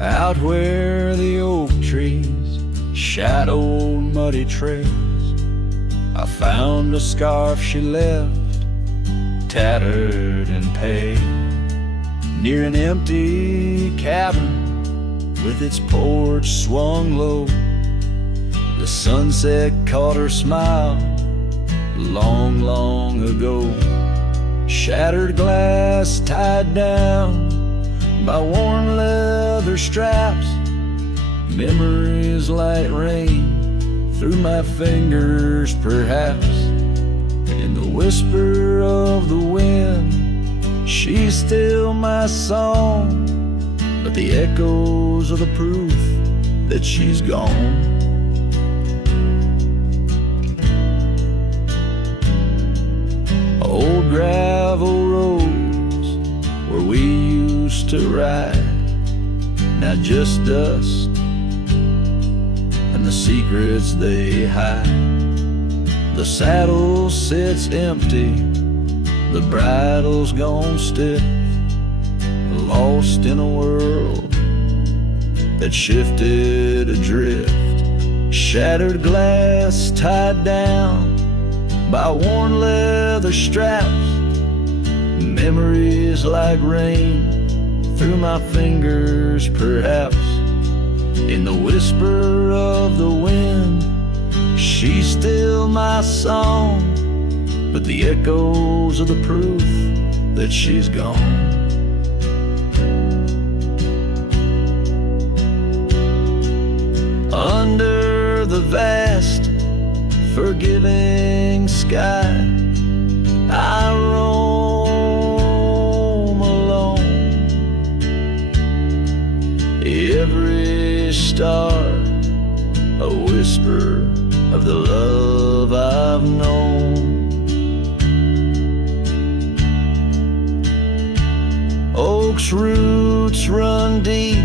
Out where the oak trees shadowed muddy trails, I found a scarf she left, tattered and pale, near an empty cabin with its porch swung low. The sunset caught her smile long, long ago. Shattered glass tied down by worn leather straps, memories like rain through my fingers perhaps. In the whisper of the wind, she's still my song, but the echoes are the proof that she's gone. Old gravel roads where we used to ride, now just dust and the secrets they hide. The saddle sits empty, the bridle's gone stiff, lost in a world that shifted adrift. Shattered glass tied down by worn leather straps, memories like rain through my fingers perhaps. In the whisper of the wind, she's still my song, but the echoes are the proof that she's gone. Under the vast forgiving sky, I roam alone. Every star a whisper of the love I've known. Oak's roots run deep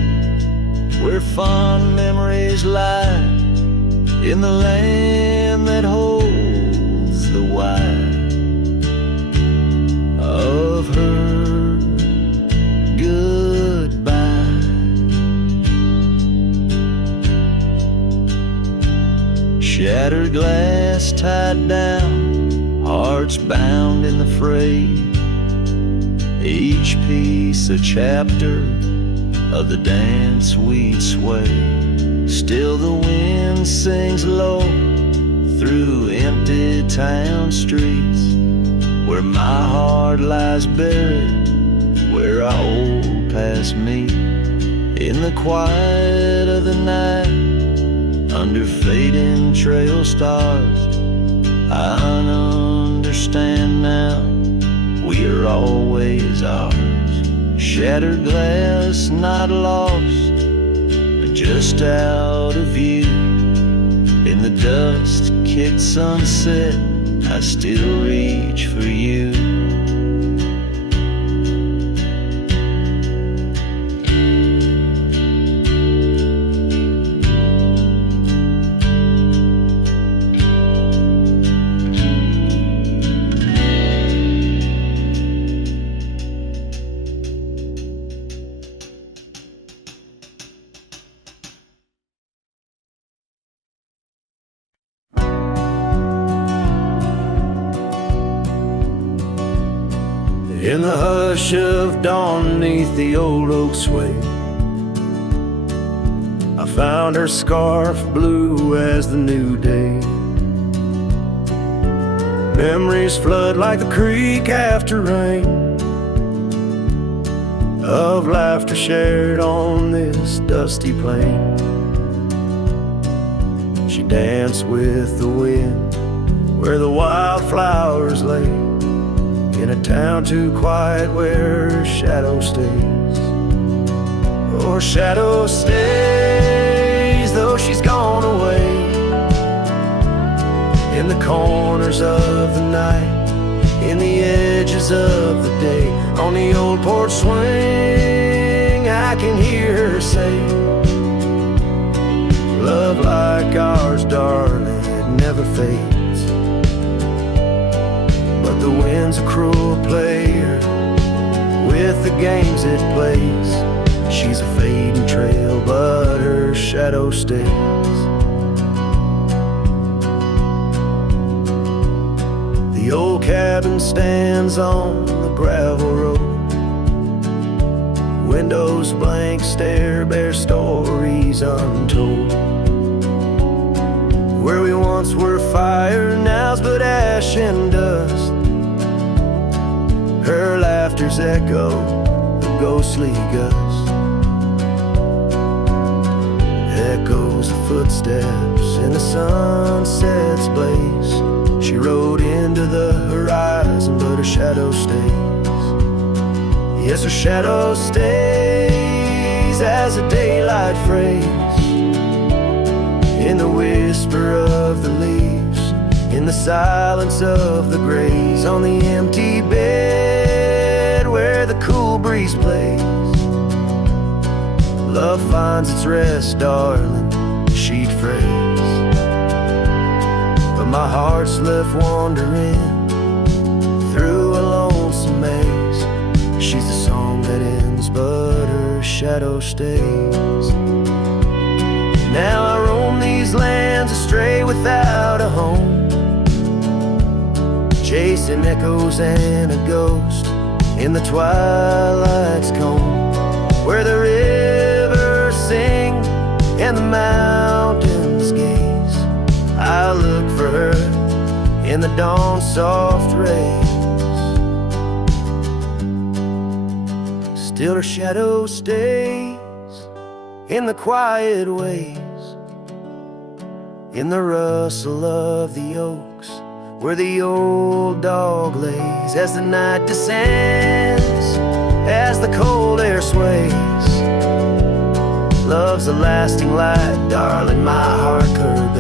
where fond memories lie, in the land that holds the why of her goodbye. Shattered glass tied down, hearts bound in the fray, each piece a chapter of the dance we'd sway. Still the wind sings low through empty town streets, where my heart lies buried, where our old past meet. In the quiet of the night, under fading trail stars, I understand now, we are always ours. Shattered glass not lost, just out of view. In the dust-kicked sunset, I still reach for you. In the hush of dawn neath the old oak sway, I found her scarf blue as the new day. Memories flood like the creek after rain, of laughter shared on this dusty plain. She danced with the wind where the wildflowers lay, in a town too quiet where her shadow stays. Oh, shadow stays, though she's gone away. In the corners of the night, in the edges of the day, on the old porch swing, I can hear her say, love like ours, darling, it never fades. But the wind's a cruel player with the games it plays. She's a fading trail but her shadow stays. The old cabin stands on the gravel road. Windows blank stare, bear stories untold. Where we once were fire, now's but ash and dust. Her laughter's echo, a ghostly gust. Echoes of footsteps in the sunset's blaze. She rode into the horizon, but her shadow stays. Yes, her shadow stays as a daylight phrase. In the whisper of the leaves, in the silence of the grays, on the empty bed where the cool breeze plays. Love finds its rest, darling, she'd phrase. But my heart's left wandering through a lonesome maze. She's the song that ends, but her shadow stays. Now I roam these lands astray without a home, chasing echoes and a ghost in the twilight's comb, where the rivers sing and the mountains gaze. I look for her in the dawn's soft rays. Still her shadow stays in the quiet ways, in the rustle of the oaks, where the old dog lays. As the night descends, as the cold air sways, love's a lasting light, darling, my heart curves.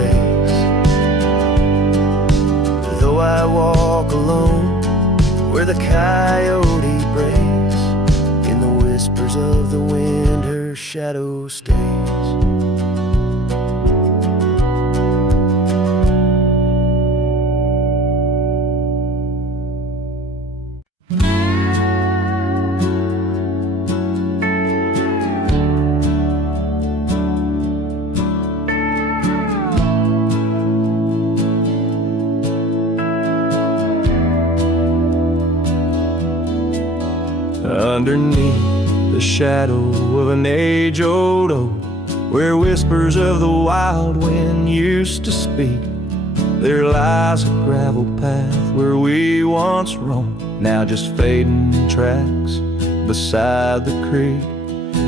Though I walk alone where the coyote brays, in the whispers of the wind her shadow stays. Underneath the shadow of an age-old oak, where whispers of the wild wind used to speak, there lies a gravel path where we once roamed, now just fading tracks beside the creek.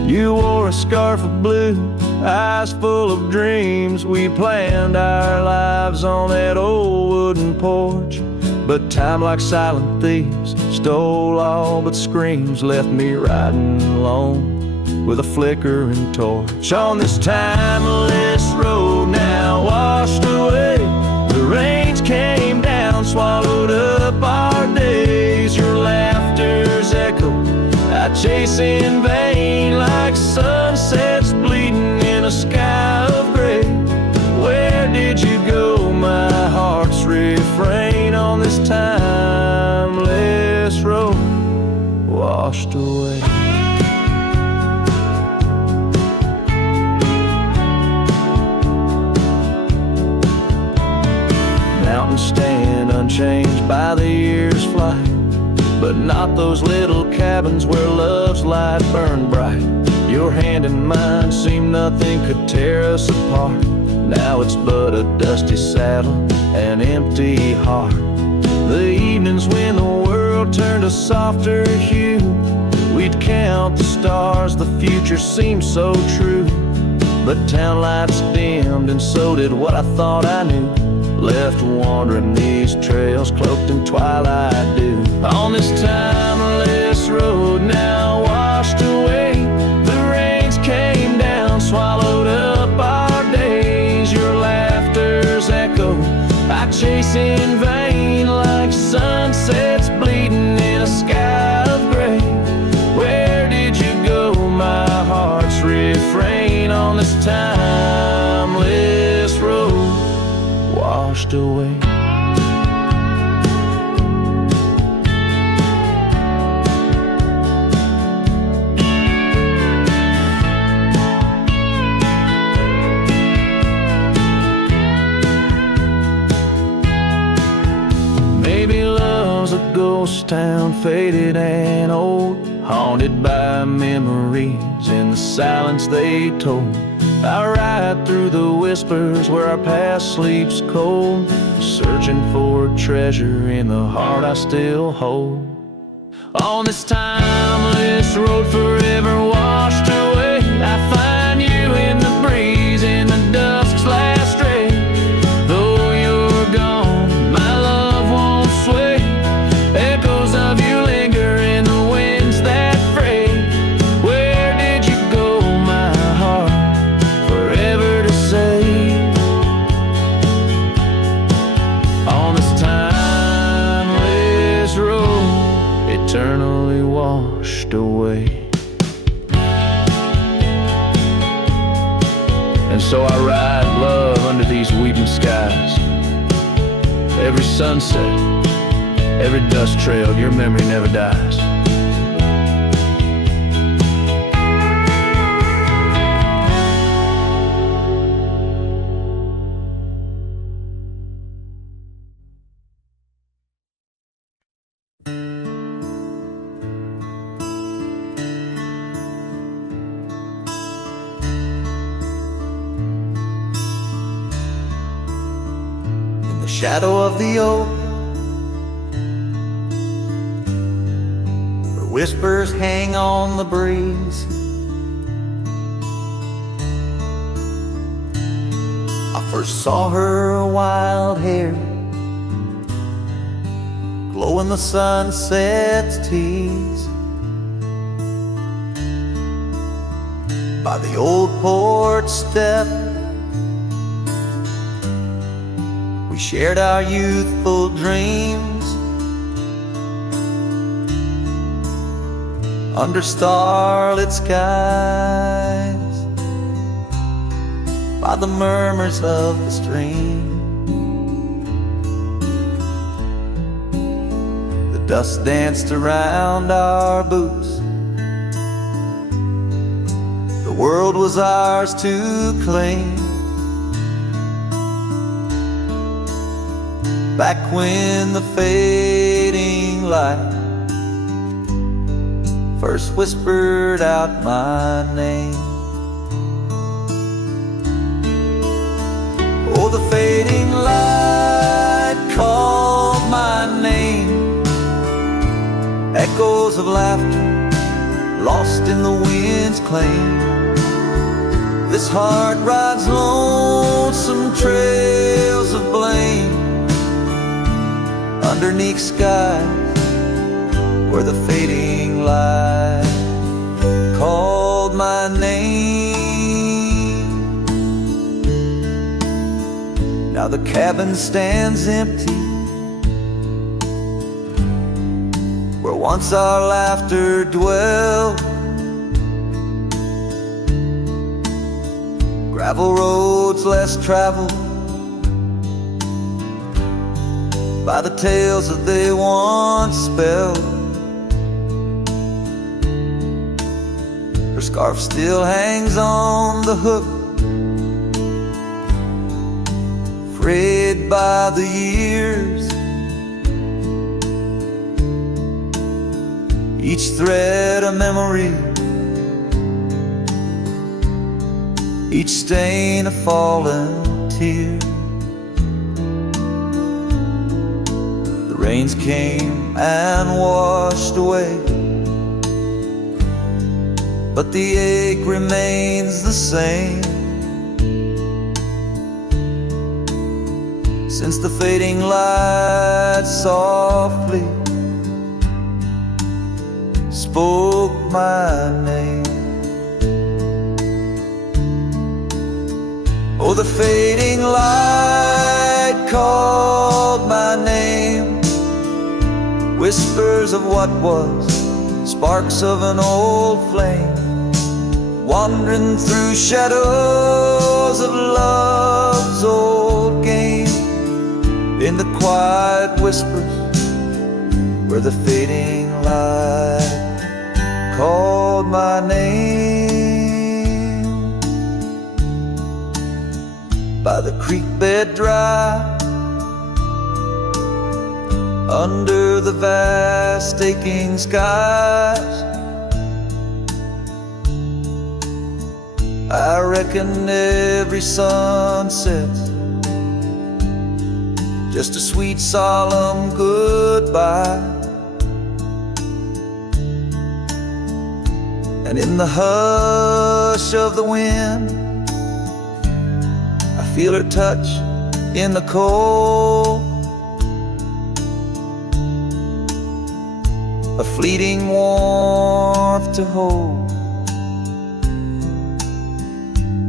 You wore a scarf of blue, eyes full of dreams. We planned our lives on that old wooden porch, but time, like silent thieves, stole all but screams, left me riding alone with a flickering torch. On this timeless road now washed away, the rains came down, swallowed up our days. Your laughter's echo I chase in vain, like sunsets bleeding in a sky of gray. Where did you go, my heart's refrain, on this timeless road washed away? Mountains stand unchanged by the year's flight, but not those little cabins where love's light burned bright. Your hand in mine seemed nothing could tear us apart. Now it's but a dusty saddle, an empty heart. The evenings when the world turned a softer hue, we'd count the stars, the future seemed so true. But town lights dimmed, and so did what I thought I knew. Left wandering these trails, cloaked in twilight dew. On this timeless road now washed away, the rains came down, swallowed up our days. Your laughter's echo I chase in vain, like sunsets bleeding in a sky of gray. Where did you go, my heart's refrain, on this timeless road washed away? ghost town, faded and old, haunted by memories in the silence they told. I ride through the whispers where our past sleeps cold, searching for treasure in the heart I still hold. On this timeless road forever washed away, I find you in the breeze, in the dusk's last ray. Though you're gone, my love won't sway. Echoes of you linger in the winds that fray. Where did you go, my heart, forever to say? On this timeless road, eternally washed away. And so I ride love under these weeping skies. Every sunset, every dust trail, your memory never dies. Shadow of the oak, where whispers hang on the breeze, I first saw her wild hair glow in the sunset's tease. By the old porch step, we shared our youthful dreams under starlit skies, by the murmurs of the stream. The dust danced around our boots. The world was ours to claim. Back when the fading light first whispered out my name. Oh, the fading light called my name. Echoes of laughter lost in the wind's claim. This heart rides lonesome trails of blame underneath skies where the fading light called my name. Now the cabin stands empty where once our laughter dwelled. Gravel roads less traveled by the tales that they once spelled. Her scarf still hangs on the hook, frayed by the years. Each thread a memory, each stain a fallen tear. Rains came and washed away, but the ache remains the same. Since the fading light softly spoke my name. Oh, the fading light called my name. Whispers of what was, sparks of an old flame, wandering through shadows of love's old game. In the quiet whispers where the fading light called my name. By the creek bed dry, under the vast aching skies. I reckon every sunset's just a sweet solemn goodbye. And in the hush of the wind, I feel her touch in the cold, a fleeting warmth to hold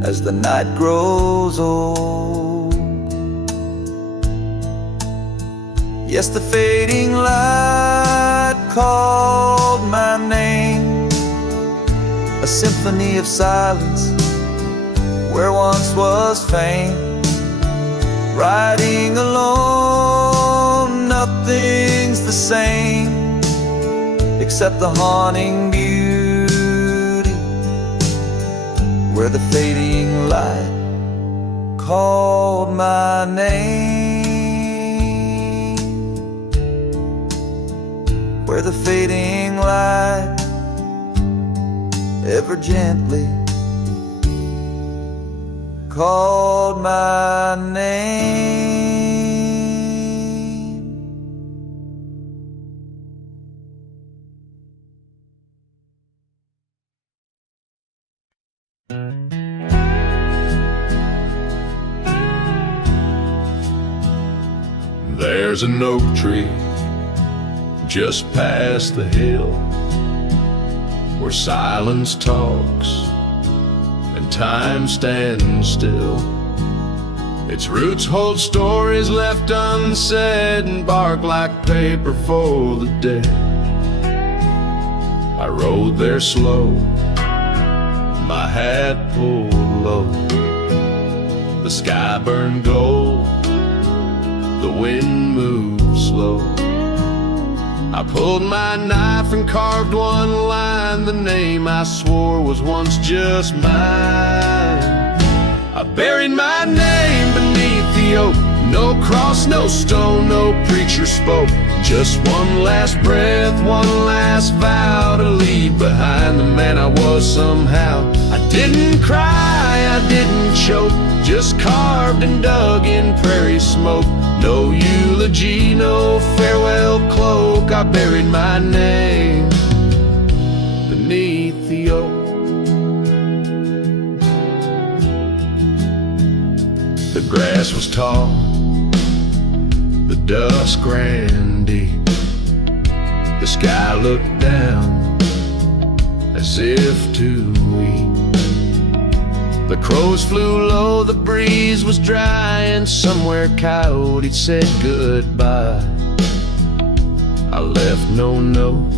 as the night grows old. Yes, the fading light called my name, a symphony of silence where once was fame. Riding alone, nothing's the same except the haunting beauty where the fading light called my name, where the fading light ever gently called my name. There's an oak tree just past the hill where silence talks and time stands still. Its roots hold stories left unsaid and bark like paper for the dead. I rode there slow, my hat pulled low. The sky burned gold, the wind moved slow. I pulled my knife and carved one line, the name I swore was once just mine. I buried my name beneath the oak, no cross, no stone, no preacher spoke. Just one last breath, one last vow to leave behind the man I was somehow. I didn't cry, I didn't choke, just carved and dug in prairie smoke. No eulogy, no farewell cloak, I buried my name beneath the oak. The grass was tall, the dusk ran deep. The sky looked down as if to weep. The crows flew low, the breeze was dry, and somewhere coyote said goodbye. I left no note,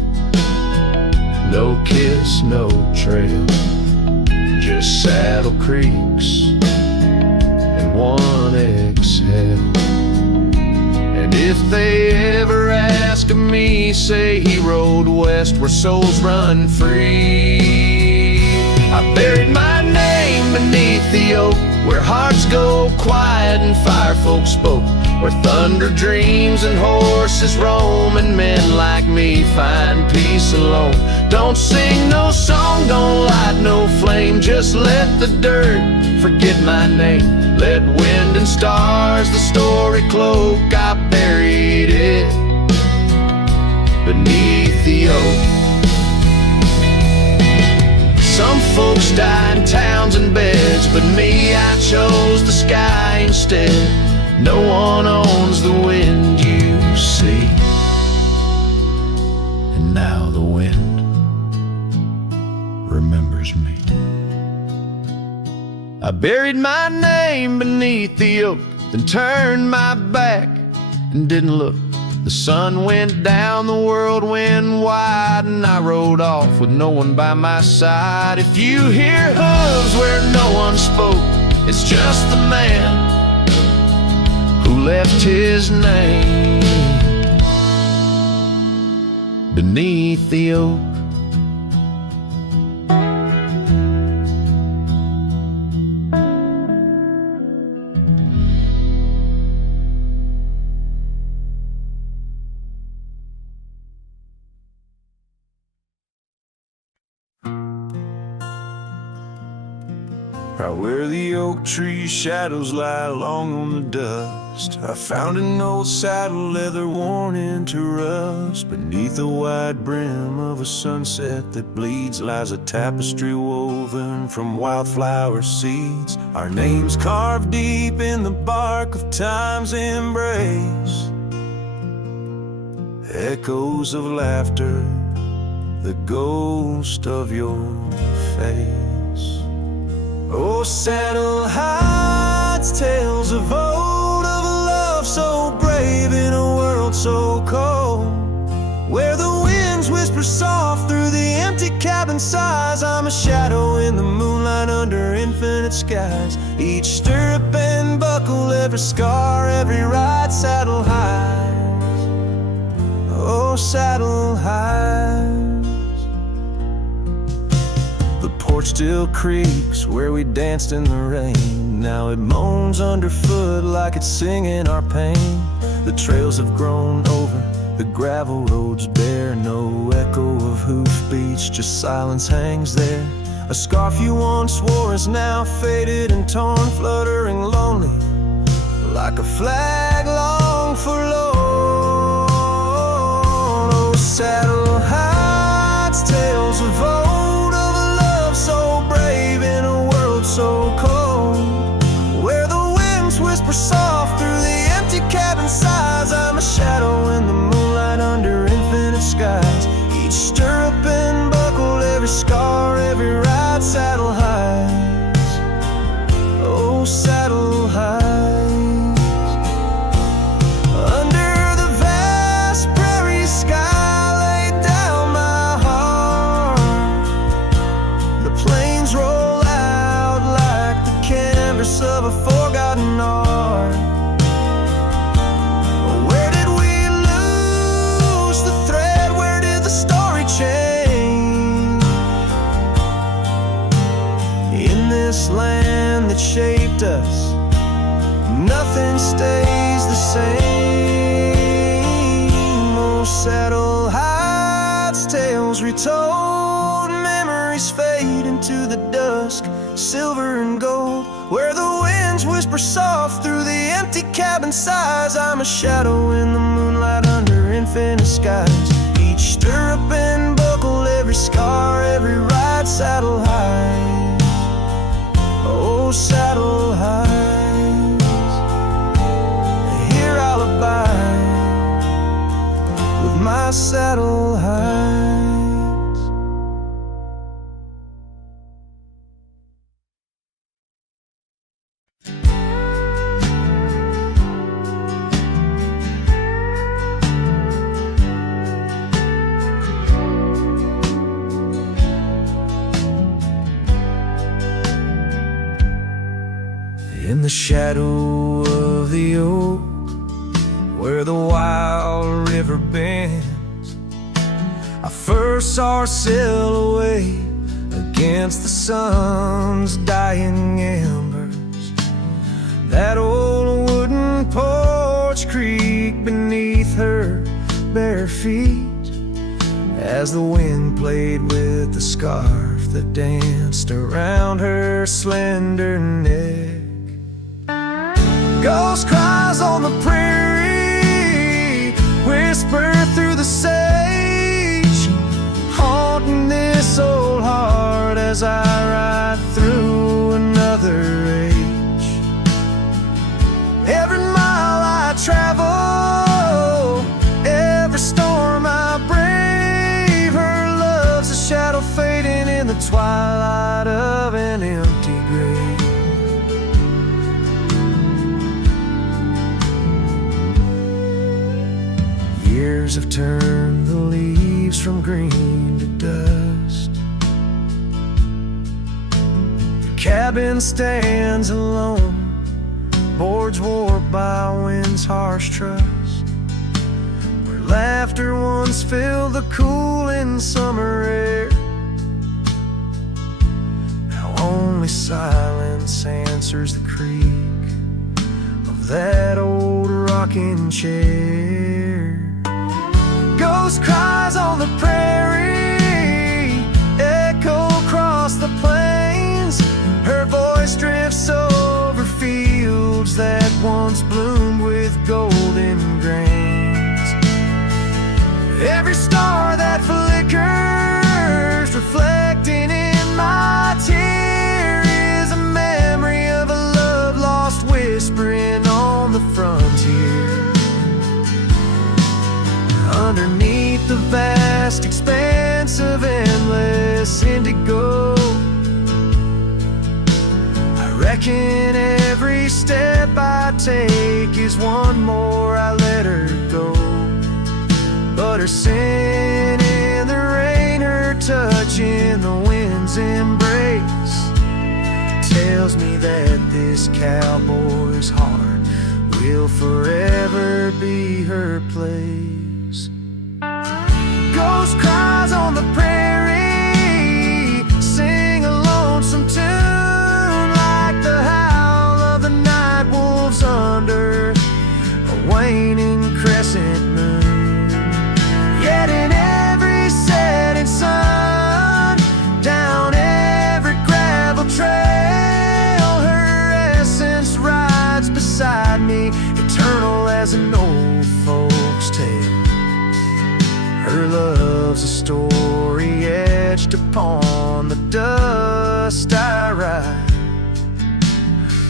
no kiss, no trail, just saddle creaks and one exhale. And if they ever ask of me, say he rode west where souls run free. I buried my name beneath the oak, where hearts go quiet and fire folk spoke, where thunder dreams and horses roam, and men like me find peace alone. Don't sing no song, don't light no flame, just let the dirt forget my name. Let wind and stars the story cloak, I buried it beneath the oak. Some folks die in towns and beds, but me, I chose the sky instead. No one owns the wind you see, and now the wind remembers me. I buried my name beneath the oak, then turned my back and didn't look. The sun went down, the world went wide, and I rode off with no one by my side. If you hear hooves where no one spoke, it's just the man who left his name beneath the oak. Right where the oak tree shadows lie long on the dust, I found an old saddle leather worn into rust. Beneath the wide brim of a sunset that bleeds lies a tapestry woven from wildflower seeds. Our names carved deep in the bark of time's embrace, echoes of laughter, the ghost of your face. Oh, saddle hides tales of old, of a love so brave in a world so cold, where the winds whisper soft through the empty cabin sighs. I'm a shadow in the moonlight under infinite skies. Each stirrup and buckle, every scar, every ride, saddle hides. Oh, saddle hides. The porch still creaks where we danced in the rain. Now it moans underfoot like it's singing our pain. The trails have grown over, the gravel roads bare. No echo of hoofbeats, just silence hangs there. A scarf you once wore is now faded and torn, fluttering lonely like a flag long forlorn. Oh, saddle hides tales of old, of a love so brave in a world so cold, where the winds whisper soft through the empty cabin sighs. I'm a shadow in the moonlight under infinite skies. Each stirrup and buckle, every scar, every ride, saddle hides. Oh, saddle hides. Under the vast prairie sky laid down my heart, the plains roll out like the canvas of a forgotten art. Where did we lose the thread? Where did the story change? In this land that shaped us, nothing stays the same. Oh, saddle hides tales retold, memories fade into the dusk, silver and gold, where the winds whisper soft through the empty cabin sighs. I'm a shadow in the moonlight under infinite skies. Each stirrup and buckle, every scar, every ride, saddle hides. Oh, saddle hides. Here I'll abide with my saddle hides. In the shadow of the oak, where the wild river bends, I first saw her silhouette against the sun's dying embers. That old wooden porch creaked beneath her bare feet as the wind played with the scarf that danced around her slender neck. Ghost cries on the prairie whisper through the sage, haunting this old heart as I ride through another age. Every mile I travel, every storm I brave, her love's a shadow fading in the twilight of an empty grave. Years have turned the leaves from green to dust. The cabin stands alone, boards warped by wind's harsh trust, where laughter once filled the cooling summer air. Now only silence answers the creak of that old rocking chair. Ghost cries on the prairie echo across the plains, her voice reckon every step I take is one more I let her go. But her sin in the rain, her touch in the wind's embrace, tells me that this cowboy's heart will forever be her place. Ghost cries on the prairie, sing a lonesome tune like the howl of the night wolves under a waning crescent moon. Yet in every setting sun, down every gravel trail, her essence rides beside me, eternal as an old folk's tale. Her love's a story etched upon the dust I ride,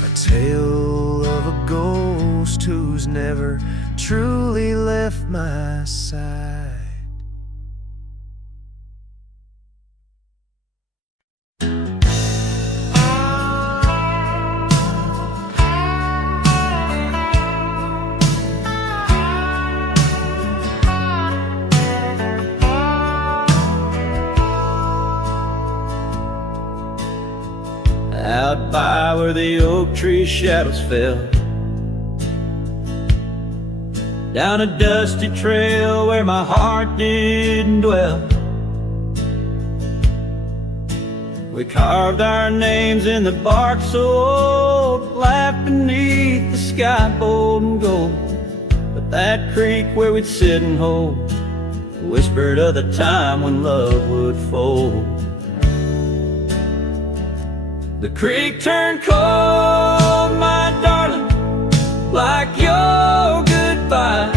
a tale of a ghost who's never truly left my side. Out by where the oak tree shadows fell, down a dusty trail where my heart didn't dwell, we carved our names in the bark so old, laughed beneath the sky bold and gold. But that creek where we'd sit and hold whispered of the time when love would fold. The creek turned cold, my darling, like your goodbye.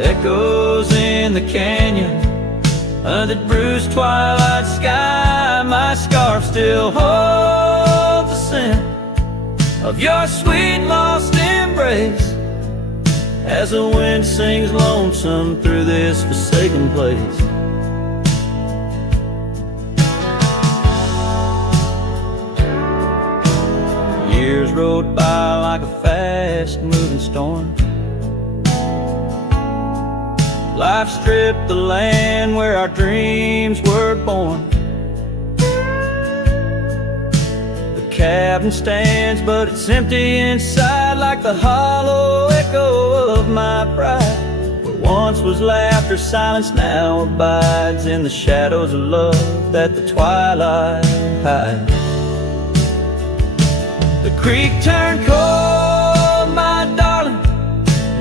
Echoes in the canyon, under the bruised twilight sky. My scarf still holds the scent of your sweet lost embrace, as the wind sings lonesome through this forsaken place. Years rode by like a fast-moving storm. Life stripped the land where our dreams were born. The cabin stands, but it's empty inside, like the hollow echo of my pride. What once was laughter, silence now abides in the shadows of love that the twilight hides. The creek turned cold, my darling,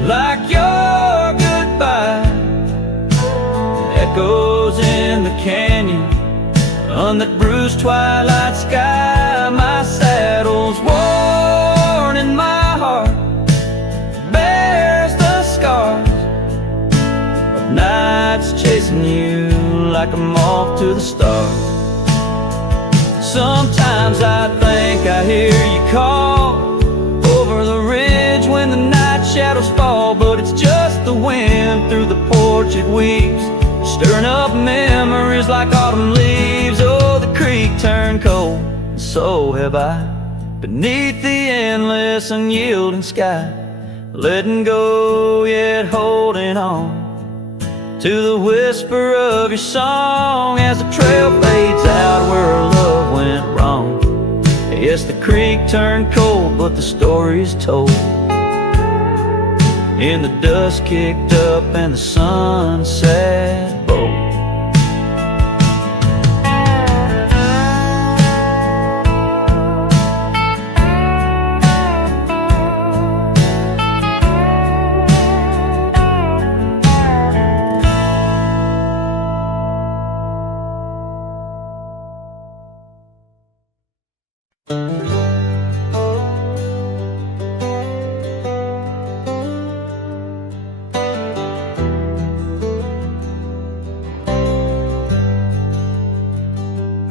like your goodbye. Echoes in the canyon, on that bruised twilight sky. My saddle's worn and my heart bears the scars of nights chasing you like a moth to the stars. Sometimes I think I hear you call over the ridge when the night shadows fall, but it's just the wind through the porch it weeps, stirring up memories like autumn leaves. Oh, the creek turned cold, and so have I, beneath the endless unyielding sky, letting go yet holding on to the whisper of your song as the trail fades out where our love went wrong. Yes, the creek turned cold, but the story's told in the dust kicked up and the sunset bold.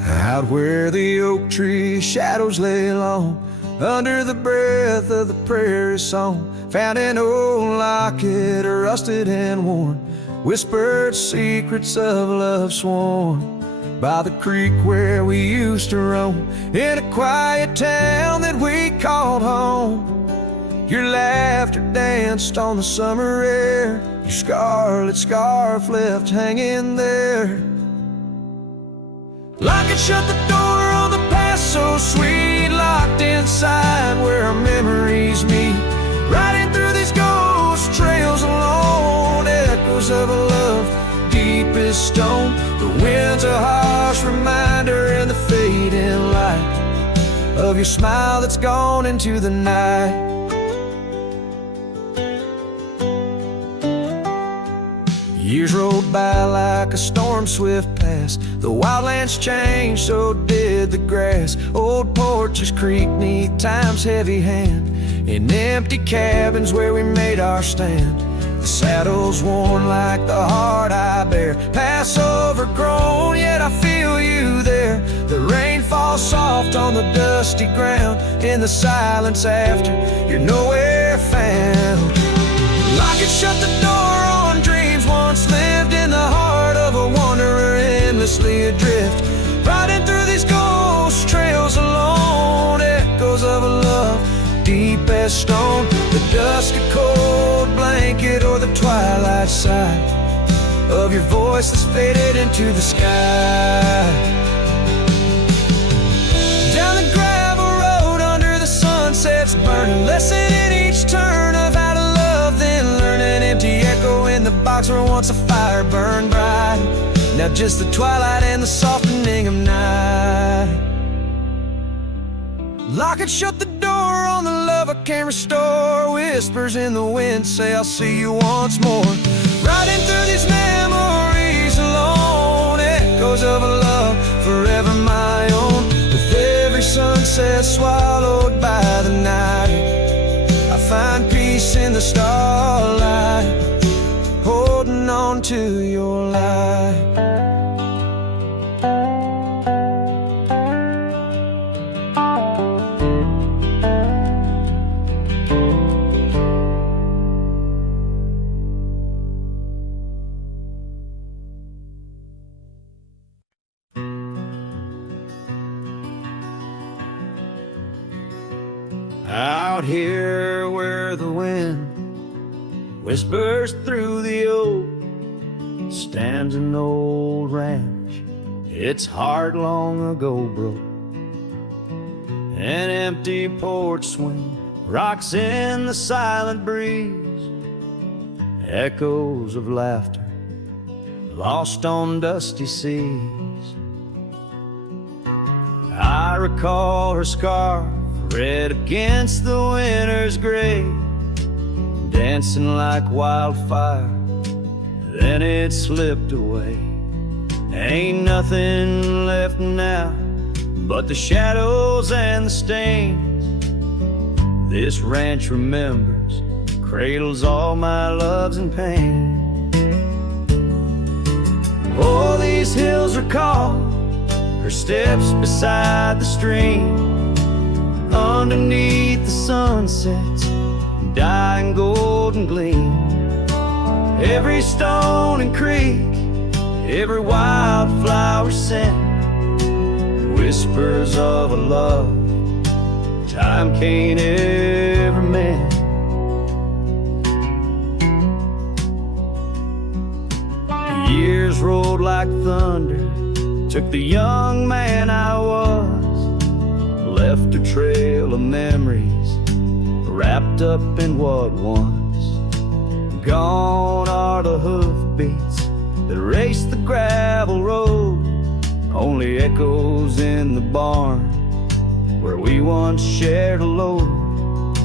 Out where the oak tree shadows lay long, under the breath of the prairie song, found an old locket, rusted and worn, whispered secrets of love sworn. by the creek where we used to roam, in a quiet town that we called home. Your laughter danced on the summer air, your scarlet scarf left hanging there. Lock and shut the door on the past so sweet, locked inside where our memories meet. Riding through these ghost trails alone, echoes of a love deep as stone. The wind's a harsh reminder in the fading light of your smile that's gone into the night. Years rolled by like a storm swift past. The wildlands changed, so did the grass. Old porches creak neath time's heavy hand, in empty cabins where we made our stand. The saddle's worn like the heart I bear, past overgrown, yet I feel you there. The rain falls soft on the dusty ground, in the silence after you're nowhere found. Lock and shut the door on dreams once lived in the heart of a wanderer endlessly adrift. Riding through these ghost trails alone, echoes of a love deep as stone. The dusk a cold blanket or the twilight side of your voice that's faded into the sky. Down the gravel road under the sunsets burning, lesson in each turn of how to love, then learn. An empty echo in the box where once a fire burned bright, now just the twilight and the softening of night. Lock and shut the door on the love I can't restore. Whispers in the wind say I'll see you once more. Riding through these memories alone, echoes of a love forever my own. With every sunset swallowed by the night, I find peace in the starlight, holding on to your light. Out here where the wind whispers through the oak, stands an old ranch, its heart long ago broke. An empty porch swing rocks in the silent breeze, echoes of laughter lost on dusty seas. I recall her scarf red against the winter's gray, dancing like wildfire, then it slipped away. Ain't nothing left now but the shadows and the stains. This ranch remembers, cradles all my loves and pain. Oh, these hills recall her steps beside the stream, underneath the sunset's dying golden gleam. Every stone and creek, every wildflower scent, whispers of a love time can't ever mend. The years rolled like thunder, took the young man I was, left a trail of memories wrapped up in what once. Gone are the hoofbeats that raced the gravel road, only echoes in the barn where we once shared a load.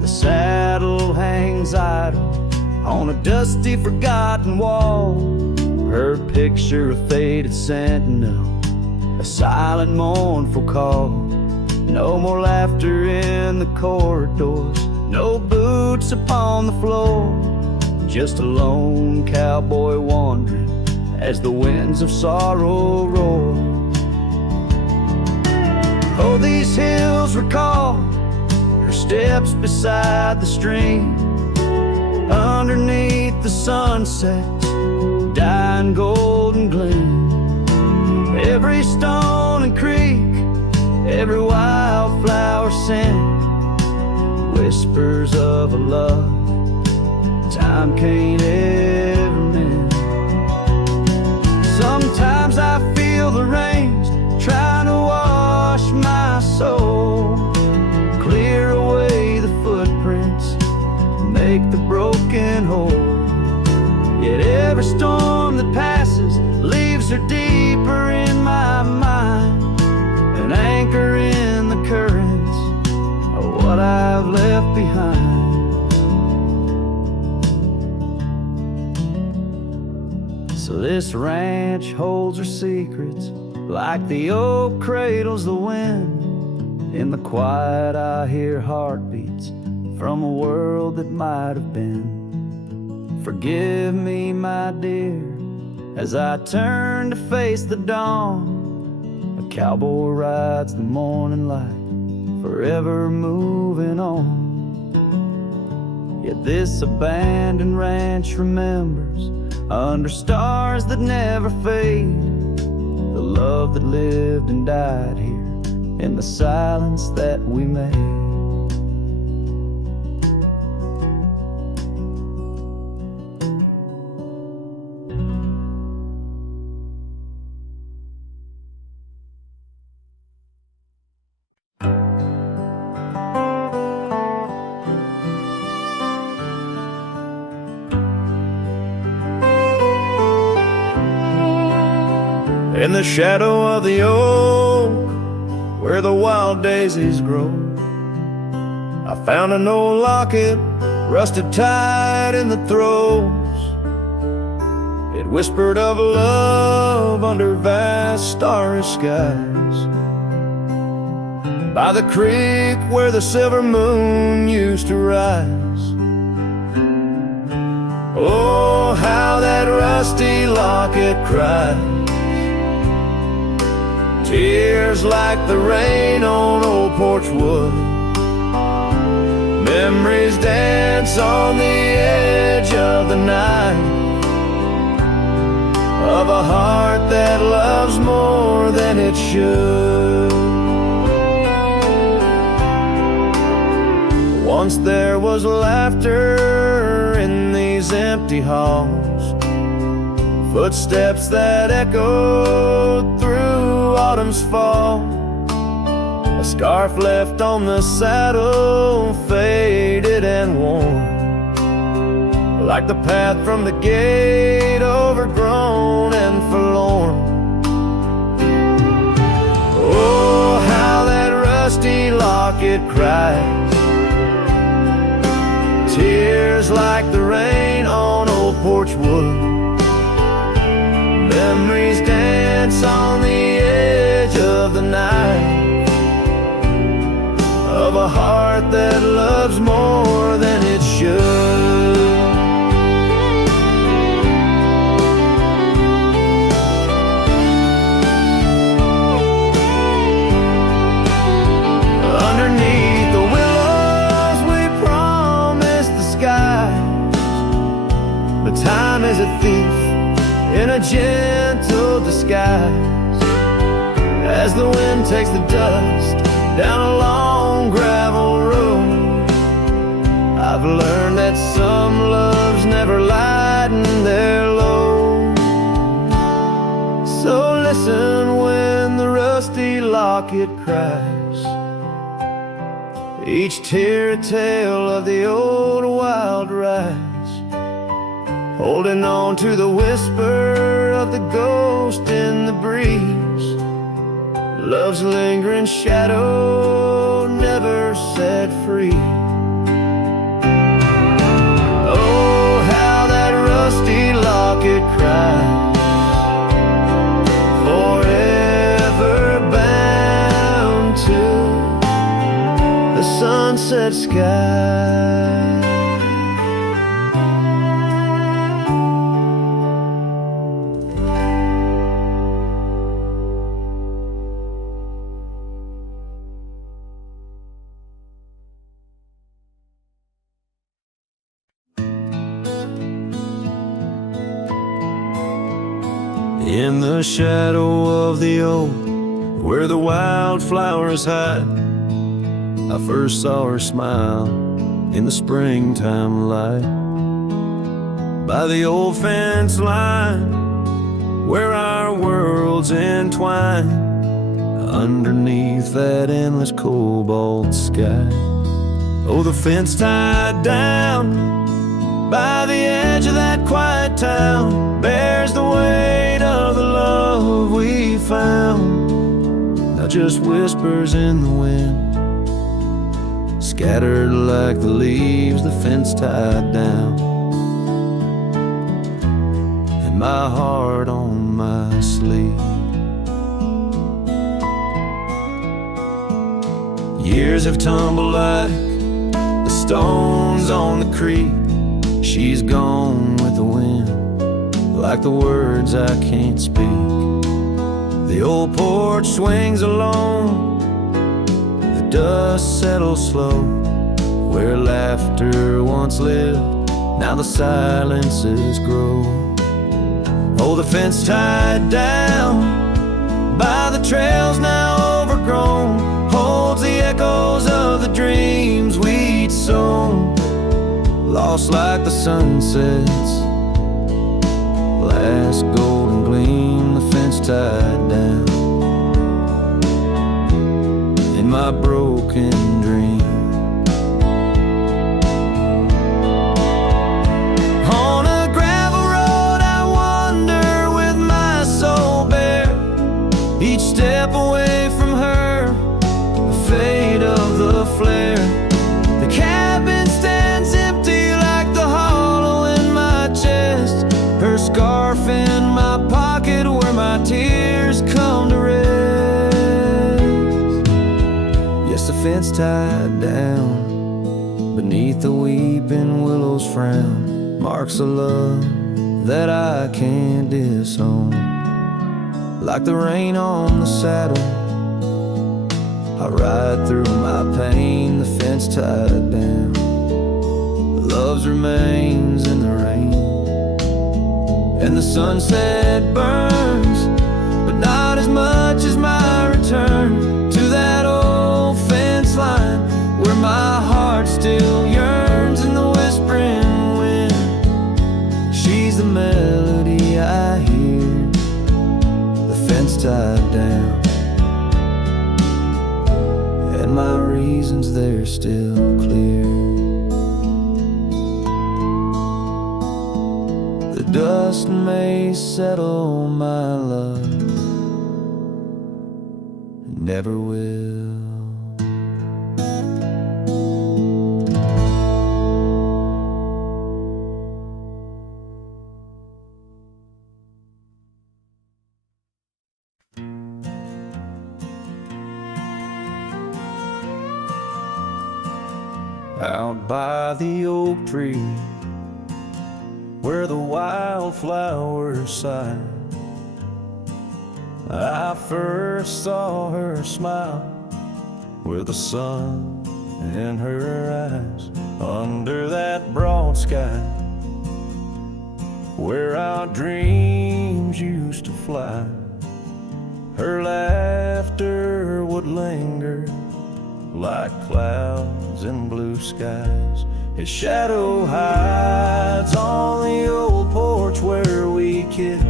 The saddle hangs idle on a dusty forgotten wall, her picture a faded sentinel, a silent mournful call. No more laughter in the corridors, no boots upon the floor, just a lone cowboy wandering as the winds of sorrow roar. Oh, these hills recall her steps beside the stream, underneath the sunset dying golden gleam. Every stone and creek, every wildflower scent, whispers of a love time can't ever mend. Sometimes I feel the rains trying to wash my soul, clear away the footprints, make the broken whole. Yet every storm that passes leaves her deeper in my mind, an anchor in the currents of what I've left behind. So this ranch holds her secrets, like the oak cradles the wind. In the quiet I hear heartbeats from a world that might have been. Forgive me, my dear, as I turn to face the dawn. A cowboy rides the morning light, forever moving on. Yet this abandoned ranch remembers, under stars that never fade, the love that lived and died here in the silence that we made. In the shadow of the oak, where the wild daisies grow, I found an old locket, rusted tight in the throes. It whispered of love under vast starry skies, by the creek where the silver moon used to rise. Oh, how that rusty locket cries, tears like the rain on old porch wood. Memories dance on the edge of the night, of a heart that loves more than it should. Once there was laughter in these empty halls, footsteps that echoed through autumn's fall. A scarf left on the saddle, faded and worn, like the path from the gate, overgrown and forlorn. Oh, how that rusty locket cries, tears like the rain on old porch wood. Memories dance on the edge of the night, of a heart that loves more than it should. Underneath the willows we promised the skies, but time is a thief in a gentle disguise. As the wind takes the dust down a long gravel road, I've learned that some loves never lighten their load. So listen when the rusty locket cries, each tear a tale of the old wild ride, holding on to the whisper of the ghost in the breeze. Love's lingering shadow never set free. Oh, how that rusty locket cries, forever bound to the sunset sky. In the shadow of the oak, where the wildflowers hide, I first saw her smile in the springtime light. By the old fence line, where our worlds entwine, underneath that endless cobalt sky. Oh, the fence tied down by the edge of that quiet town bears the weight of the love we found. Now just whispers in the wind, scattered like the leaves the fence tied down, and my heart on my sleeve. Years have tumbled like the stones on the creek. She's gone with the wind, like the words I can't speak. The old porch swings alone, the dust settles slow. Where laughter once lived, now the silences grow. Oh, the fence tied down by the trails now overgrown holds the echoes of the dreams we'd sown. Lost like the sunset's last golden gleam, the fence tied down in my broken dream. On a gravel road I wander with my soul bare, each step away from her, the fade of the flare. The cabin stands empty like the hollow in my chest, her scarf in my pocket where my tears come to rest. Yes, the fence tied down beneath the weeping willow's frown marks a love that I can't disown. Like the rain on the saddle, I ride through my pain, the fence tied down. Love's remains in the rain, and the sunset burns, but not as much as my return to that old fence line where my heart still yearns in the whispering wind. She's the melody I hear, the fence tied down, and my reasons they're still clear. The dust may settle, my love, never will. Out by the oak tree, where the wildflowers sigh, I first saw her smile with the sun in her eyes. Under that broad sky, where our dreams used to fly, her laughter would linger like clouds in blue skies. His shadow hides on the old porch where we kissed,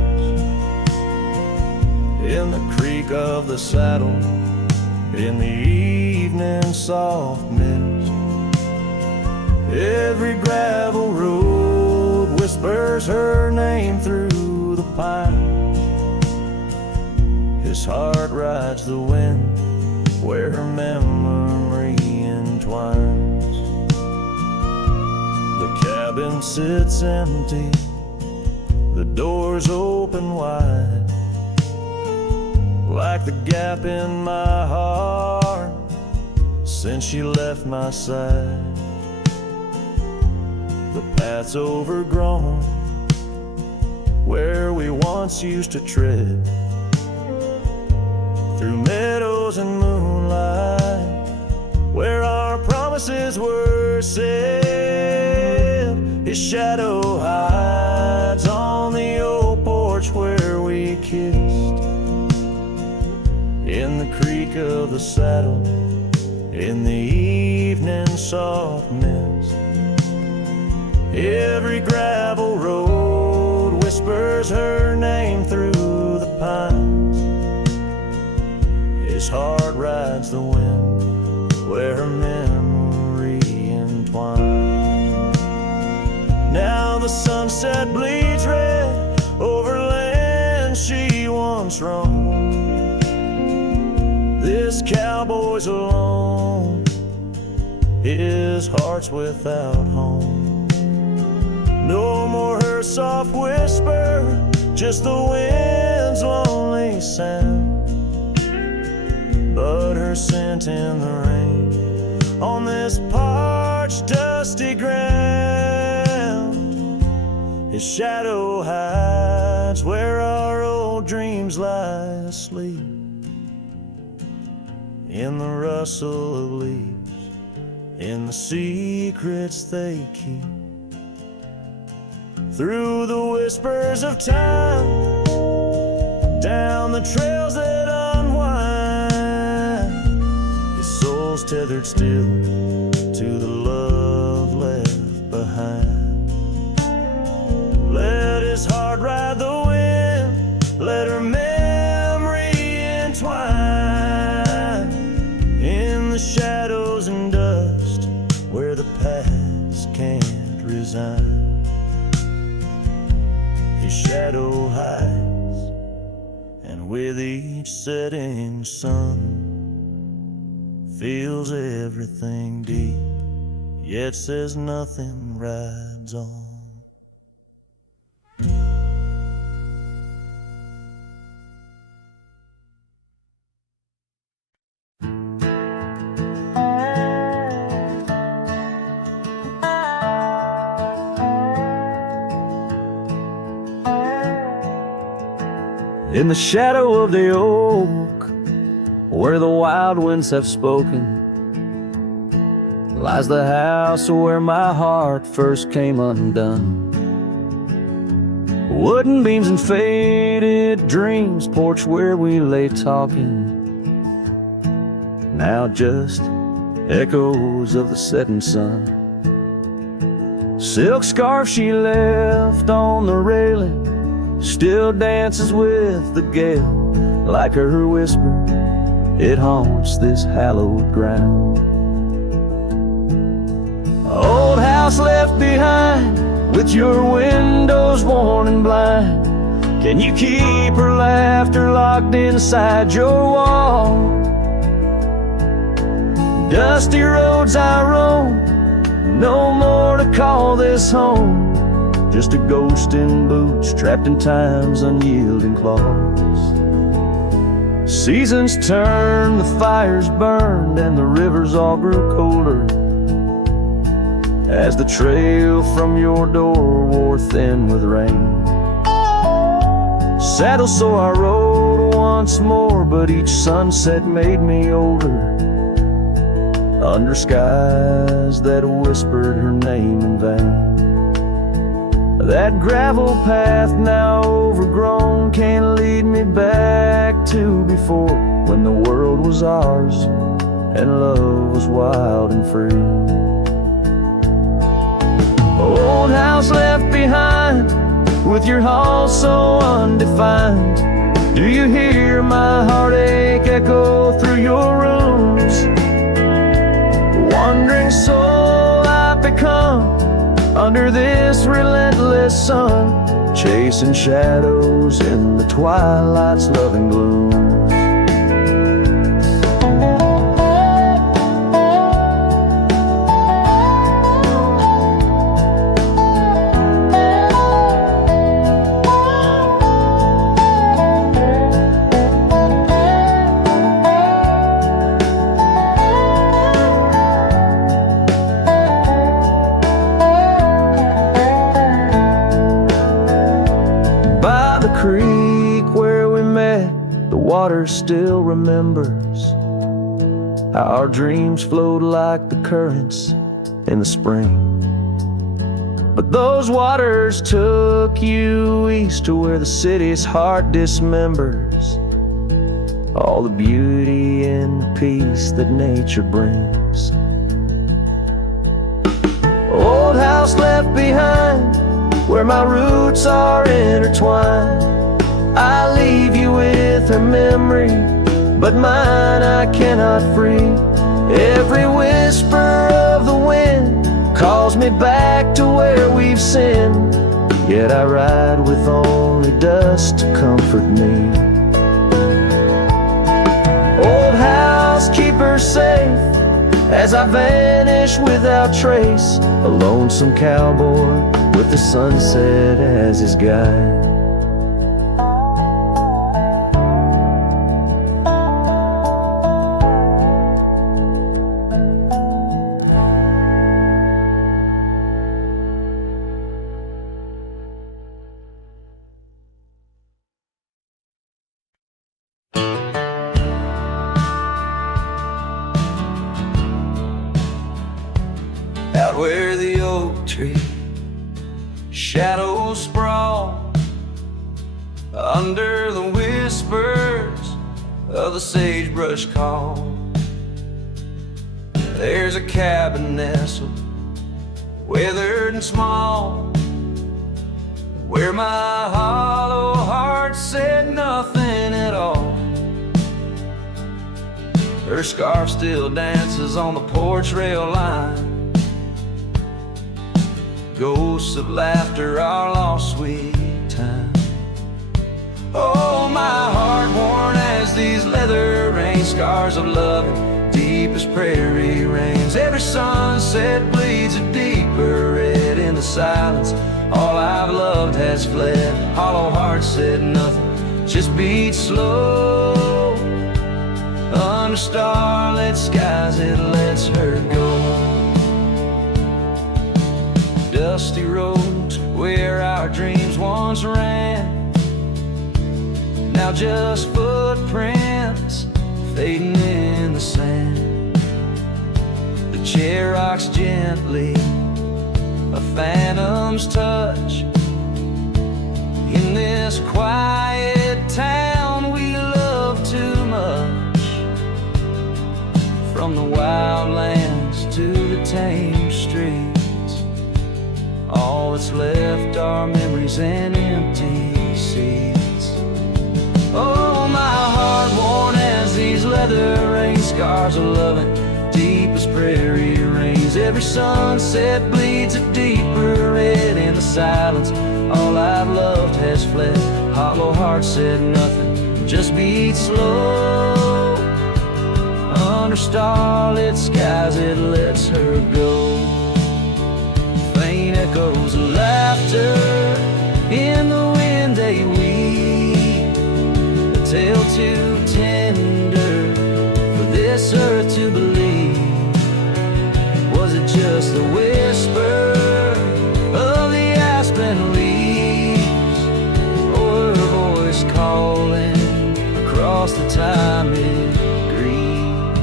in the creak of the saddle, in the evening soft mist. Every gravel road whispers her name through the pines. His heart rides the wind where her memory entwines. The cabin sits empty, the doors open wide, like the gap in my heart since she left my side. The path's overgrown where we once used to tread, through meadows and moonlight, where our promises were said. His shadow hides on the old porch where we kissed, of the saddle in the evening soft mist. Every gravel road whispers her name through the pines. His heart rides the wind where her memory entwines. Now the sunset bleeds red over land she once roamed. This cowboy's alone, his heart's without home. No more her soft whisper, just the wind's lonely sound. But her scent in the rain on this parched, dusty ground. His shadow hides where our old dreams lie asleep, in the rustle of leaves, in the secrets they keep. Through the whispers of time, down the trails that unwind, his soul's tethered still to the love left behind. Let his heart ride the wind, let her memory entwine in the shadows and dust where the past can't resign. His shadow hides, and with each setting sun, feels everything deep, yet says nothing, rides on. In the shadow of the oak, where the wild winds have spoken, lies the house where my heart first came undone. Wooden beams and faded dreams, porch where we lay talking, now just echoes of the setting sun. Silk scarf she left on the railing still dances with the gale. Like her whisper, it haunts this hallowed ground. Old house left behind, with your windows worn and blind. Can you keep her laughter locked inside your wall? Dusty roads I roam, no more to call this home. Just a ghost in boots, trapped in time's unyielding claws. Seasons turned, the fires burned, and the rivers all grew colder, as the trail from your door wore thin with rain. Saddle so I rode once more, but each sunset made me older, under skies that whispered her name in vain. That gravel path now overgrown can't lead me back to before, when the world was ours and love was wild and free. Old house left behind, with your hall so undefined. Do you hear my heartache echo through your rooms? Wandering soul I've become under this relentless sun, chasing shadows in the twilight's loving gloom. Water still remembers how our dreams flowed like the currents in the spring. But those waters took you east to where the city's heart dismembers, all the beauty and the peace that nature brings. Old house left behind, where my roots are intertwined. I leave you with her memory, but mine I cannot free. Every whisper of the wind calls me back to where we've sinned, yet I ride with only dust to comfort me. Old house, keep her safe as I vanish without trace, a lonesome cowboy with the sunset as his guide. Out where the oak tree shadows sprawl, under the whispers of the sagebrush call, there's a cabin nestled, weathered and small, where my hollow heart said nothing at all. Her scarf still dances on the porch rail line, ghosts of laughter, our lost sweet time. Oh, my heart worn as these leather rain scars of loving, deep as prairie rains. Every sunset bleeds a deeper red in the silence. All I've loved has fled. Hollow heart said nothing, just beat slow. Under starlit skies it lets her go. Dusty roads where our dreams once ran, now just footprints fading in the sand. The chair rocks gently, a phantom's touch. In this quiet town we love too much, from the wildlands to the tame streets. All that's left are memories and empty seats. Oh, my heart worn as these leather rain scars of loving, deep as prairie rains. Every sunset bleeds a deeper red in the silence. All I've loved has fled. Hollow heart said nothing, just beat slow. Under starlit skies it lets her go. Faint echoes of laughter in the wind they weep, a tale too tender for this earth to believe. Was it just the whisper of the aspen leaves, or her voice calling across the time it grieved?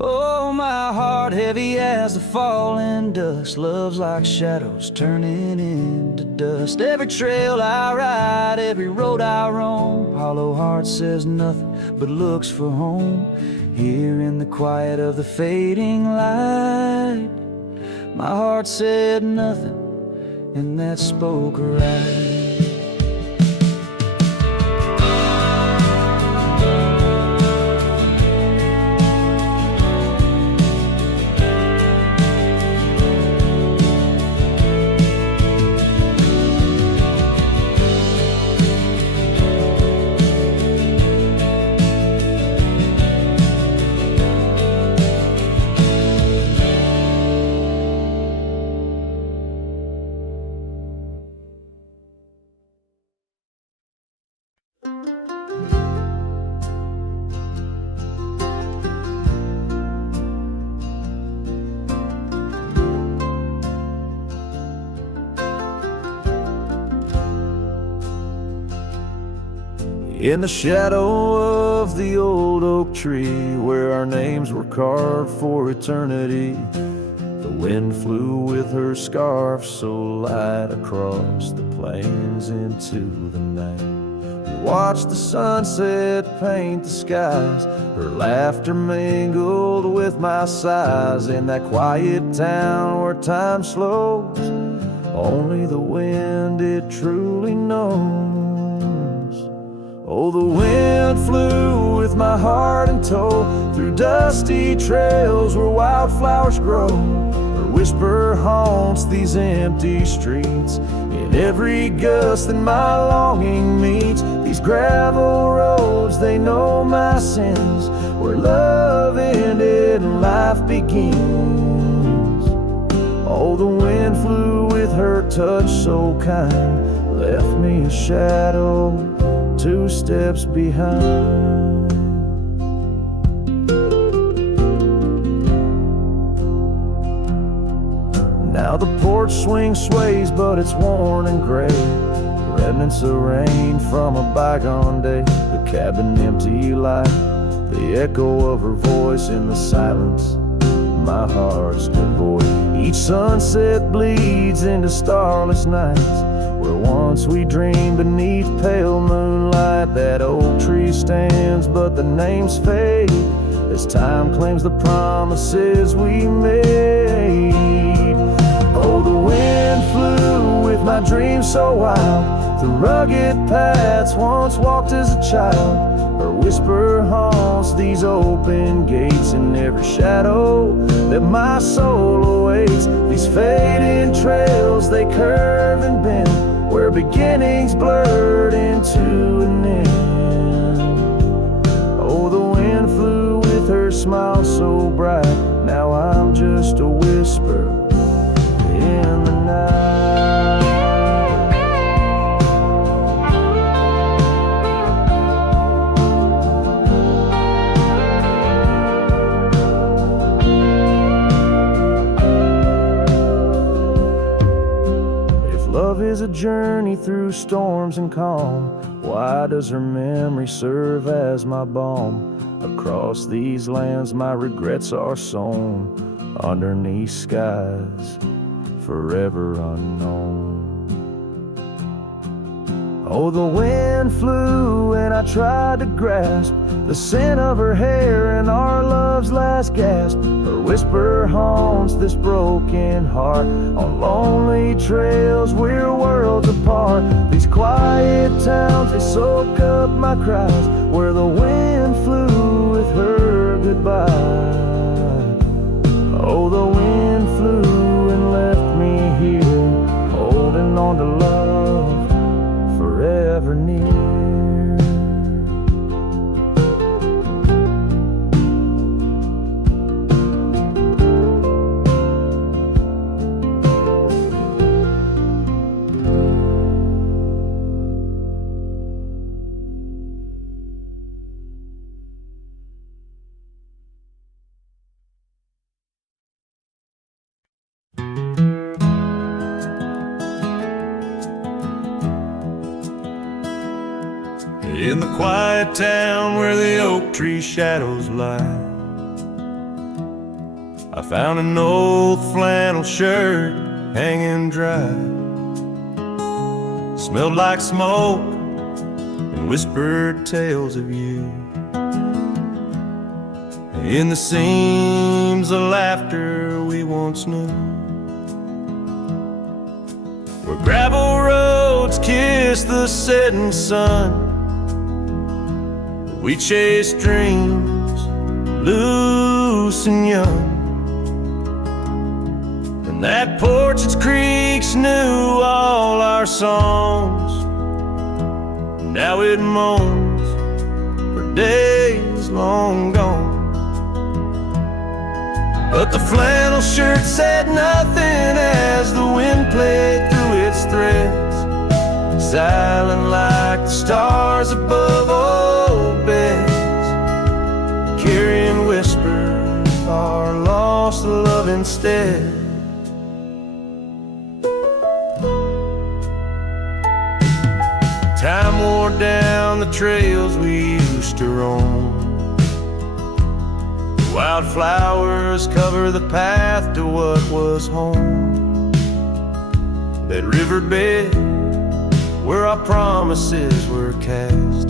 Oh, my heart heavy as the falling dust, love's like shadows turning into dust. Every trail I ride, every road I roam, hollow heart says nothing but looks for home. Here in the quiet of the fading light, my heart said nothing, and that spoke right. In the shadow of the old oak tree, where our names were carved for eternity, the wind flew with her scarf so light across the plains into the night. We watched the sunset paint the skies. Her laughter mingled with my sighs. In that quiet town where time slows, only the wind it truly knows. Oh, the wind flew with my heart in tow through dusty trails where wildflowers grow. Her whisper haunts these empty streets. In every gust that my longing meets, these gravel roads, they know my sins, where love ended and life begins. Oh, the wind flew with her touch so kind, left me a shadow 2 steps behind. Now the porch swing sways, but it's worn and gray, remnants of rain from a bygone day. The cabin empty like the echo of her voice in the silence. My heart's devoid. Each sunset bleeds into starless nights, where once we dreamed beneath pale moonlight. That oak tree stands, but the names fade as time claims the promises we made. Oh, the wind flew with my dreams so wild, through rugged paths once walked as a child. Her whisper haunts these open gates, in every shadow that my soul awaits. These fading trails, they curve and bend, where beginnings blurred into an end. Oh, the wind flew with her smile so bright. Now I'm just a whisper in the night. Love is a journey through storms and calm. Why does her memory serve as my balm? Across these lands my regrets are sown, underneath skies forever unknown. Oh, the wind flew and I tried to grasp the scent of her hair and our love's last gasp. Her whisper haunts this broken heart, on lonely trails we're worlds apart. These quiet towns, they soak up my cries, where the wind flew with her goodbye. Oh, the wind flew and left me here, holding on to love forever near. In the quiet town where the oak tree shadows lie, I found an old flannel shirt hanging dry. Smelled like smoke and whispered tales of you. In the seams of laughter we once knew, where gravel roads kiss the setting sun. We chased dreams, loose and young. And that porch, its creaks knew all our songs. Now it moans for days long gone. But the flannel shirt said nothing as the wind played through its threads, silent like the stars above old beds, carrying whispers of our lost love instead. Time wore down the trails we used to roam, while Wildflowers cover the path to what was home. That riverbed where our promises were cast,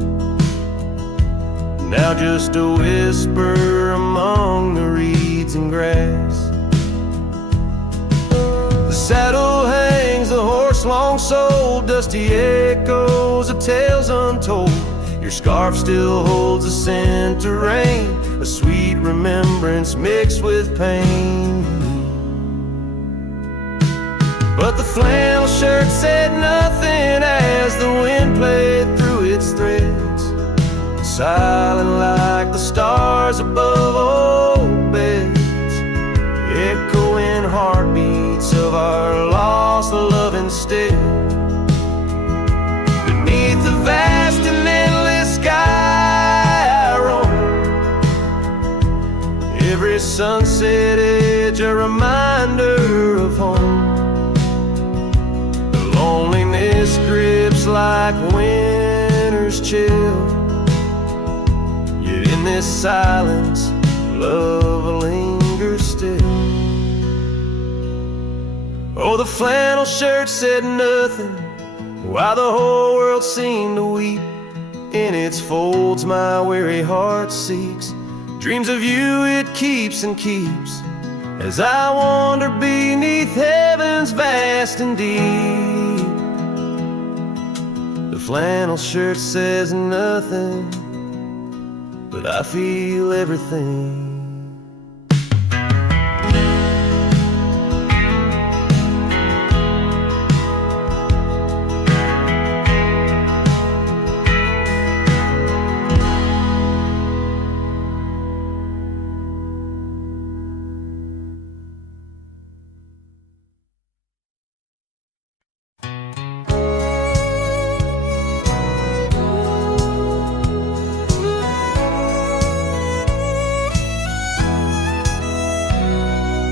now just a whisper among the reeds and grass. The saddle hangs, the horse long sold, dusty echoes of tales untold. Your scarf still holds a scent of rain, a sweet remembrance mixed with pain. But the flannel shirt said nothing as the wind played through its threads, silent like the stars above old beds, echoing heartbeats of our lost love instead. Beneath the vast and endless sky I roam, every sunset edge a reminder of home. The loneliness grips like winter's chill, yet in this silence love lingers still. Oh, the flannel shirt said nothing while the whole world seemed to weep. In its folds my weary heart seeks dreams of you, it keeps and keeps, as I wander beneath heaven's vast and deep. The flannel shirt says nothing, but I feel everything.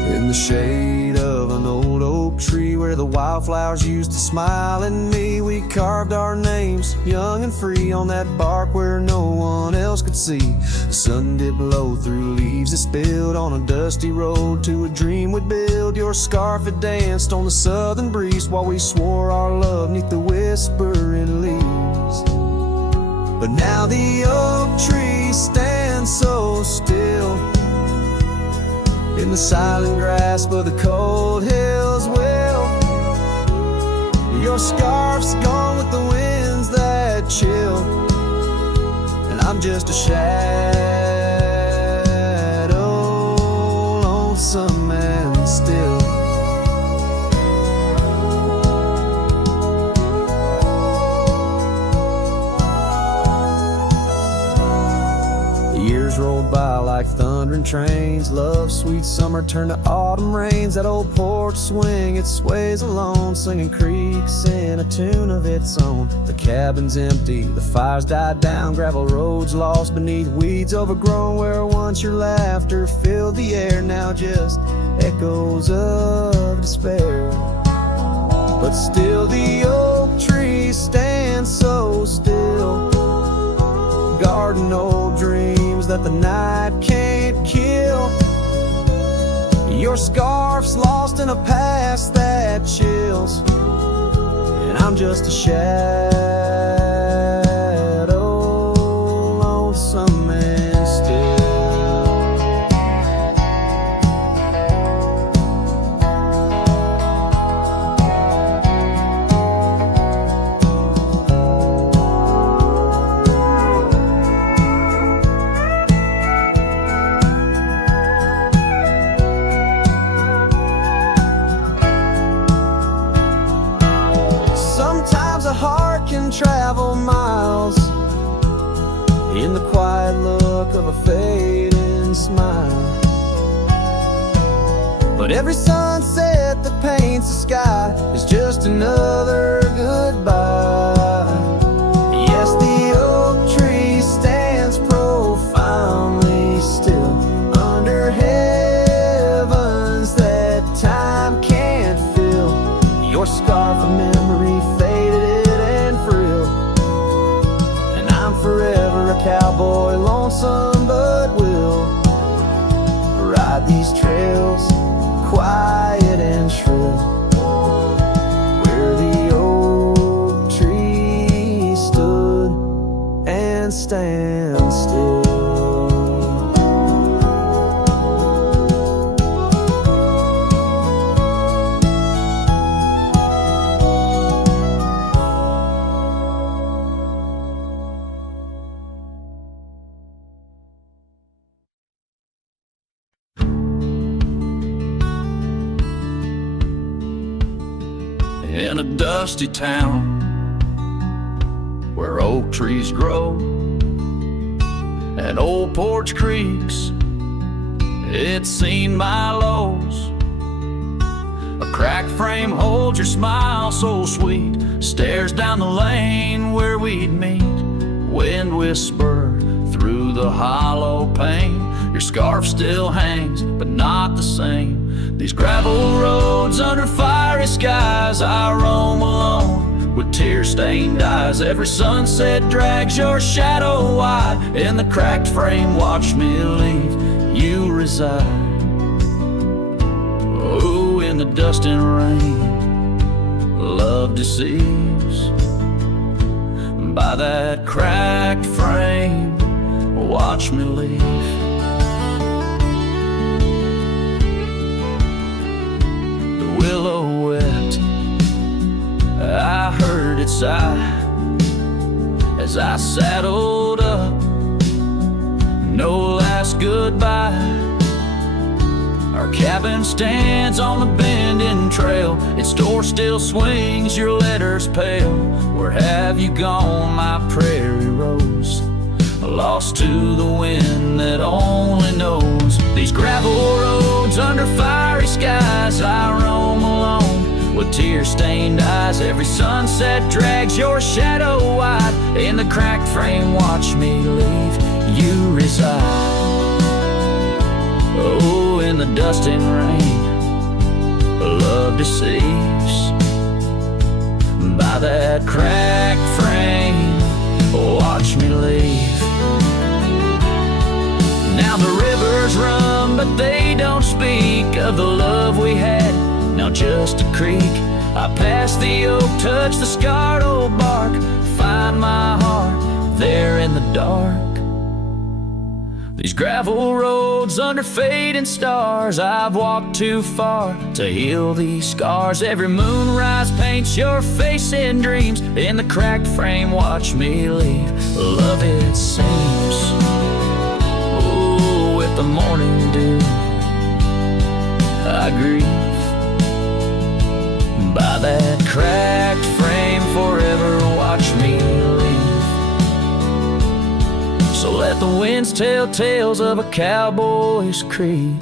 In the shade of an old oak tree where the wildflowers used to smile at me, we carved our names, young and free, on that bark where no one else could see. The sun did blow through leaves that spilled on a dusty road to a dream we'd build. Your scarf had danced on the southern breeze while we swore our love neath the whispering leaves. But now the oak tree stands so still in the silent grasp of the cold hills. Well, your scarf's gone with the winds that chill, and I'm just a shadow, lonesome and still. The years rolled by like thundering trains. Love's sweet summer turned to autumn rains. That old porch swing, it sways alone, singing creaks in a tune of its own. The cabin's empty, the fire's died down, gravel roads lost beneath weeds overgrown. Where once your laughter filled the air, now just echoes of despair. But still the oak tree stands so still, guarding old dreams that the night can't kill. Your scarf's lost in a past that chills, and I'm just a shadow, lonesome and still. Travel miles in the quiet look of a fading smile, but every sunset that paints the sky is just another goodbye. Yes, the oak tree stands profoundly still under heavens that time can't fill. Your scarf of memory faded forever a cowboy, lonesome but will beside these trails, quiet and shrill, where the oak tree stood and stand still. In a dusty town where oak trees grow and old porch creaks, it's seen my lows. A cracked frame holds your smile so sweet, stares down the lane where we'd meet. Wind whisper through the hollow pane, your scarf still hangs, but not the same. These gravel roads under fiery skies, I roam alone with tear-stained eyes. Every sunset drags your shadow wide. In the cracked frame, watch me leave, you reside. Oh, in the dust and rain, love deceives. By that cracked frame, watch me leave. Willow wept, I heard it sigh as I saddled up. No last goodbye. Our cabin stands on the bending trail, its door still swings, your letters pale. Where have you gone, my prairie rose? Lost to the wind that only knows. These gravel roads under fiery skies, I roam alone with tear-stained eyes. Every sunset drags your shadow wide. In the cracked frame, watch me leave, you reside. Oh, in the dust and rain, love deceives. By that cracked frame, watch me leave. Now the rivers run, but they don't speak of the love we had, now just a creek. I pass the oak, touch the scarred old bark, find my heart there in the dark. These gravel roads under fading stars, I've walked too far to heal these scars. Every moonrise paints your face in dreams. In the cracked frame, watch me leave, love it seems. Oh, with the morning dew, I grieve. By that cracked frame, forever watch me leave. So let the winds tell tales of a cowboy's creed.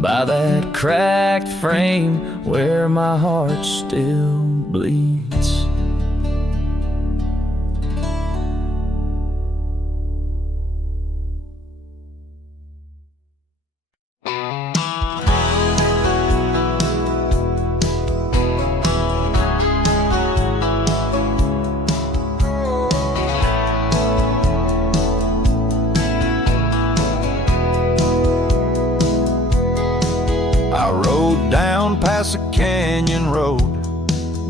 By that cracked frame where my heart still bleeds. Past a canyon road,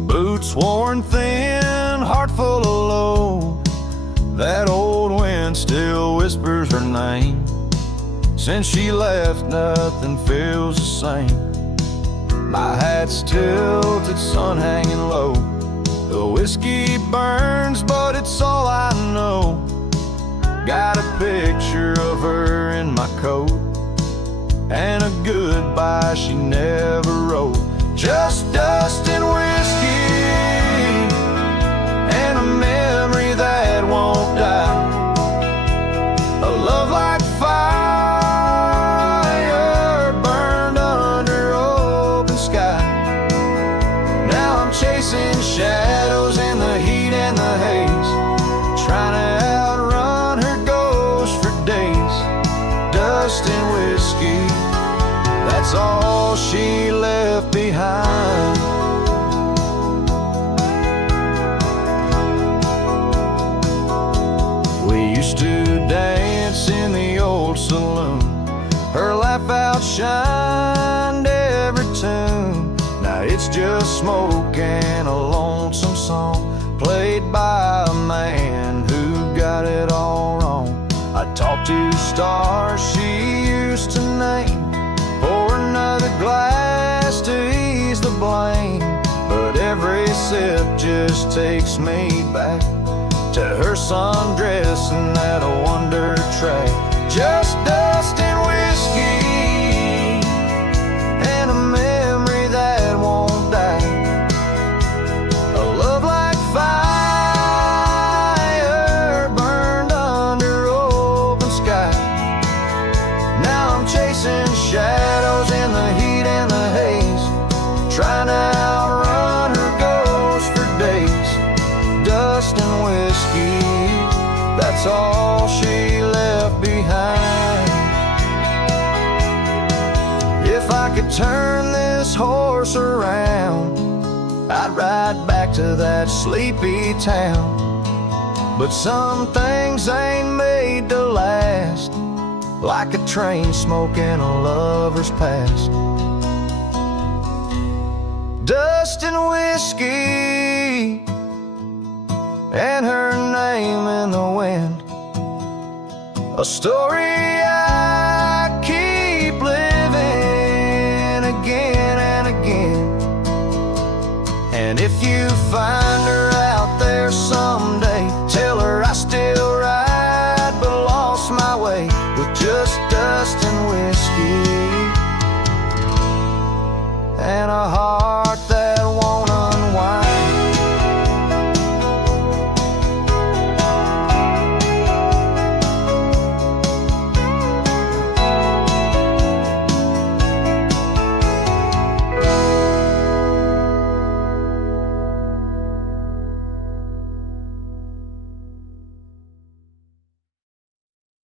boots worn thin, heart full of load. That old wind still whispers her name. Since she left, nothing feels the same. My hat's tilted, sun hanging low. The whiskey burns, but it's all I know. Got a picture of her in my coat, and a goodbye she never wrote. Just dust and whiskey, and a memory that won't die. A love like fire, burned under open sky. Now I'm chasing shadows in the heat and the haze, trying to outrun her ghost for days. Dust and whiskey, that's all she left behind. We used to dance in the old saloon, Her laugh outshined every tune. Now it's just smoke and a lonesome song played by a man who got it all wrong. I talked to stars she used to name, pour another glass to ease the blame, but every sip just takes me back to her sundress and that wonder track. Just dust and whiskey and a memory that won't die. A love like fire burned under open sky. Now I'm chasing shadows in the heat and the haze, trying to outrun her ghost for days. Dust and whiskey, that's all she left behind. If I could turn this horse around, I'd ride back to that sleepy town. But some things ain't made to last, like a train smoke in a lover's past. Dust and whiskey and her name in the wind, a story I keep living again and again. And if you find her out there someday, tell her I still ride but lost my way with just dust and whiskey.